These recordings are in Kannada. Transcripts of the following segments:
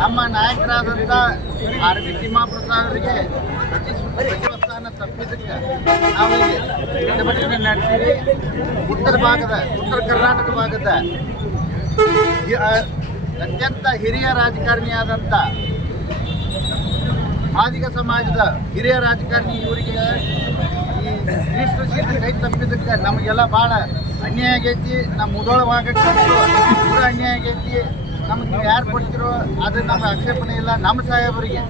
ನಮ್ಮ ನಾಯಕರಾದಂಥ ಆರ್ ವಿ ತಿಮ್ಮಾಪುರ ಅವರಿಗೆ ಸಚಿವ ಸ್ಥಾನ ತಪ್ಪಿದ್ದಕ್ಕೆ ನಾವು ಪ್ರತಿಭಟನೆ ನಡೆಸಿವಿ. ಉತ್ತರ ಕರ್ನಾಟಕ ಭಾಗದ ಅತ್ಯಂತ ಹಿರಿಯ ರಾಜಕಾರಣಿಯಾದಂಥ ಮಾದಿಗ ಸಮಾಜದ ಹಿರಿಯ ರಾಜಕಾರಣಿ ಇವರಿಗೆ ಈ ಮಿನಿಸ್ಟರ್ ಸೀಟ್ ಕೈ ತಪ್ಪಿದ್ದಕ್ಕೆ ನಮಗೆಲ್ಲ ಭಾಳ ಅನ್ಯಾಯ ಆಗೈತಿ. ನಮ್ಮ ಮುದೋಳ ಭಾಗಕ್ಕೆ ಪೂರ ಅನ್ಯಾಯ ಆಗೈತಿ. ನಮಗೆ ನೀವು ಯಾರು ಕೊಡ್ತಿರೋ ಅದು ನಮಗೆ ಆಕ್ಷೇಪಣೆ ಇಲ್ಲ. ನಮ್ಮ ಸಾಹೇಬರಿಗೆ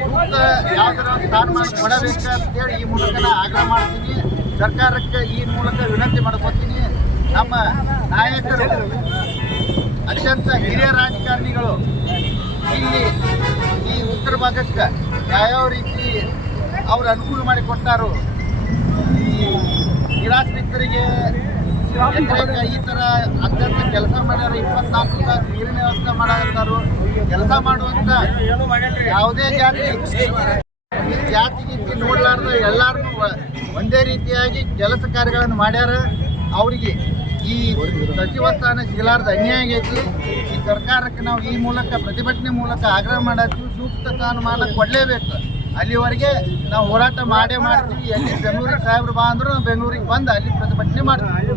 ಸೂಕ್ತ ಯಾವುದರ ಸ್ಥಾನಮಾನ ಕೊಡಬೇಕು ಅಂತೇಳಿ ಈ ಮೂಲಕ ನಾನು ಆಗ್ರಹ ಮಾಡ್ತೀನಿ. ಸರ್ಕಾರಕ್ಕೆ ಈ ಮೂಲಕ ವಿನಂತಿ ಮಾಡ್ಕೊತೀನಿ. ನಮ್ಮ ನಾಯಕರು ಅತ್ಯಂತ ಹಿರಿಯ ರಾಜಕಾರಣಿಗಳು ಇಲ್ಲಿ ಈ ಉತ್ತರ ಭಾಗಕ್ಕೆ ಯಾವ್ಯಾವ ರೀತಿ ಅವರು ಅನುಕೂಲ ಮಾಡಿಕೊಟ್ಟಾರೋ, ಈ ನಿರಾಶ್ರಿತರಿಗೆ ಎಕರೆಗೆ ಈ ಥರ ಅತ್ಯಂತ ಕೆಲಸ ಮಾಡ್ಯಾರ. 24 ತಾಸು ನೀರಿನ ವ್ಯವಸ್ಥೆ ಮಾಡಾಕತ್ತಾರು. ಕೆಲಸ ಮಾಡುವಂಥ ಯಾವುದೇ ಜಾತಿಗೆ ನೋಡಲಾರ್ದ ಎಲ್ಲರೂ ಒಂದೇ ರೀತಿಯಾಗಿ ಕೆಲಸ ಕಾರ್ಯಗಳನ್ನು ಮಾಡ್ಯಾರ. ಅವರಿಗೆ ಈ ಸಚಿವ ಸ್ಥಾನ ಸಿಗಲಾರ್ದ ಅನ್ಯಾಯ ಆಗೈತಿ. ಈ ಸರ್ಕಾರಕ್ಕೆ ನಾವು ಈ ಮೂಲಕ ಪ್ರತಿಭಟನೆ ಮೂಲಕ ಆಗ್ರಹ ಮಾಡತ್ತೀವಿ. ಸೂಕ್ತ ಸ್ಥಾನಮಾನ ಕೊಡಲೇಬೇಕು. ಅಲ್ಲಿವರೆಗೆ ನಾವು ಹೋರಾಟ ಮಾಡ್ತೀವಿ. ಎಲ್ಲಿ ಬೆಂಗಳೂರಿಗೆ ಸಾಹೇಬ್ರು ಬಾ ಅಂದರೂ ಬೆಂಗಳೂರಿಗೆ ಬಂದು ಅಲ್ಲಿ ಪ್ರತಿಭಟನೆ ಮಾಡ್ತೀವಿ.